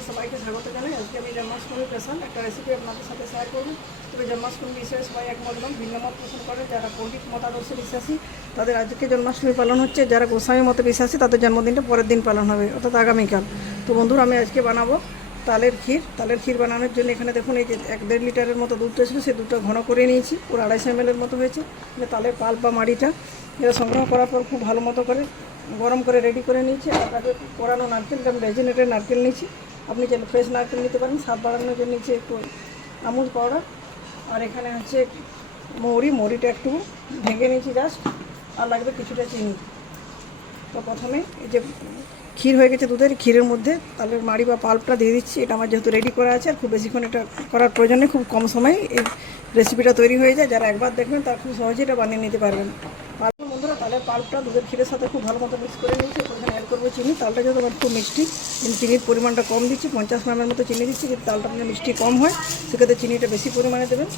আপনাদের সবাইকে স্বাগত জানাই। আজকে আমি জন্মাষ্টমী স্পেশাল একটা রেসিপি আপনাদের সাথে শেয়ার করব। তবে জন্মাষ্টমী বিষয়ে সবাই একমত নন, ভিন্ন মত পোষণ করে। যারা পণ্ডিত মতাদর্শে বিশ্বাসী, তাদের আজকে জন্মাষ্টমী পালন হচ্ছে। যারা গোস্বামী মতে বিশ্বাসী, তাদের জন্মদিনটা পরের দিন পালন হবে, অর্থাৎ আগামীকাল। তো বন্ধুরা, আমি আজকে বানাবো তালের ক্ষীর। তালের ক্ষীর বানানোর জন্য এখানে দেখুন, এই যে এক দেড় লিটারের মতো দুধটা ছিল সেই দুধটা ঘন করে নিয়েছি। পুরো আড়াইশো এমএলের মতো হয়েছে। মানে তালের পাল বা মাড়িটা এটা সংগ্রহ করার পর খুব ভালো মতো করে গরম করে রেডি করে নিয়েছি। আর তাকে কোরানো নারকেলটা, আমি রেজিনেটের নারকেল নিয়েছি। আপনি যেন ফ্রেশ নারকেল নিতে পারেন, স্বাদ বাড়ানোর জন্য নিচে একটু আমুল পাউডার। আর এখানে হচ্ছে মৌরি, মৌরিটা একটু ভেঙে নিয়েছি জাস্ট আর লাগবে কিছুটা চিনি। তো প্রথমে এই যে ক্ষীর হয়ে গেছে দুধের, ক্ষীরের মধ্যে তালের মাড়ি বা পাল্পটা দিয়ে দিচ্ছি, এটা আমার যেহেতু রেডি করা আছে, আর খুব বেশিক্ষণ এটা করার প্রয়োজন নেই, খুব কম সময়ে এই রেসিপিটা তৈরি হয়ে যায়। যারা একবার দেখবেন, তারা খুব সহজেই এটা বানিয়ে নিতে পারবেন। তালের পাল্পটা দুধের ক্ষীরের সাথে খুব ভালো মতো মিক্স করে নিয়েছি। ওখানে অ্যাড করব চিনি। তালটা যেহেতু আমার খুব মিষ্টি, কিন্তু চিনির পরিমাণটা কম দিচ্ছি। পঞ্চাশ গ্রামের মতো চিনি দিচ্ছি যদি তালটা আপনার মিষ্টি কম হয়। সেক্ষেত্রে চিনিটা বেশি পরিমাণে দেবেন।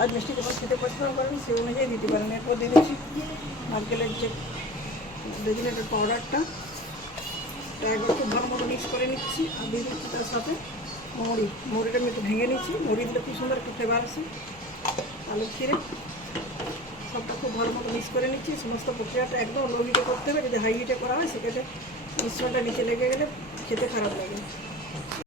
আর মিষ্টি যখন খেতে পছন্দ করেন, সেই অনুযায়ী দিতে পারেন। এরপর দিয়ে দিচ্ছি নারকেলের যে রেজিনেটেড পাউডারটা একবার খুব ভালো মতো মিক্স করে নিচ্ছি। আর দিয়ে দিচ্ছি তার সাথে মুড়ি মুড়িটা আমি একটু ভেঙে নিচ্ছি। মুড়ি দিলে খুব সুন্দর একটু ফ্লেভার আসে আলু খুব ভালো মতো করে নিচ্ছি, সমস্ত প্রক্রিয়াটা একদম লো হিটে করতে হবে, যদি হাই হিটে করা হয়, সেক্ষেত্রে মিশ্রণটা নিচে লেগে গেলে খেতে খারাপ লাগে।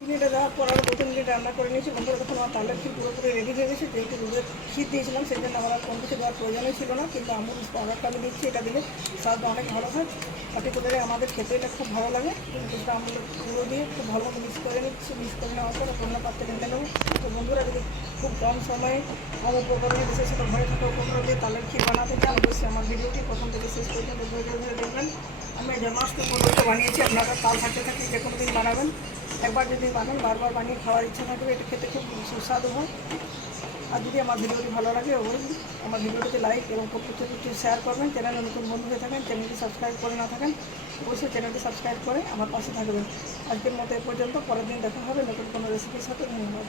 চিনিটা দেওয়ার পর আরও প্রথম মিনিট রান্না করে নিয়েছি। বন্ধুরা তখন আমার তালের ক্ষীর পুরোপুরি রেডি হয়ে গেছে, যেহেতু দুধের ক্ষীর দিয়েছিলাম সেই জন্য আমার আর কোনো কিছু দেওয়ার প্রয়োজনই ছিল না। কিন্তু আমুল পাউডারটা আমি দিচ্ছি, এটা দিলে স্বাদটা অনেক ভালো হয়। পার্টিকুলারে আমাদের খেতে এটা খুব ভালো লাগে। কিন্তু আমুল গুঁড়ো দিয়ে খুব ভালো মিক্স করে নিচ্ছি। মিক্স করে নেওয়ার পর অন্য পাত্রে ঢেলে নেব। তো বন্ধুরা, যদি খুব কম সময়ে কম উপকরণে বিশেষত ঘরে থাকা উপকরণ দিয়ে তালের ক্ষীর বানাতে চান, অবশ্যই আমার ভিডিওটি প্রথম থেকে শেষ পর্যন্ত ধৈর্য ধরে দেখবেন। আমি জন্মাষ্টমী বানিয়েছি, আপনারা তাল থাকতে থাকতে যে কোনো দিন বানাবেন। একবার যদি বানান, বারবার বানিয়ে খাওয়ার ইচ্ছা থাকবে, এটা খেতে খুব সুস্বাদু হয়। আর যদি আমার ভিডিওটি ভালো লাগে, অবশ্যই আমার ভিডিওটিতে লাইক এবং প্রত্যেকটি শেয়ার করবেন। চ্যানেলে নতুন বন্ধু হয়ে থাকেন চ্যানেলটি সাবস্ক্রাইব করে না থাকেন, অবশ্যই চ্যানেলটি সাবস্ক্রাইব করে আমার পাশে থাকবেন। আজকের মতো এ পর্যন্ত, পরের দিন দেখা হবে নতুন কোনো রেসিপির সাথে। ধন্যবাদ।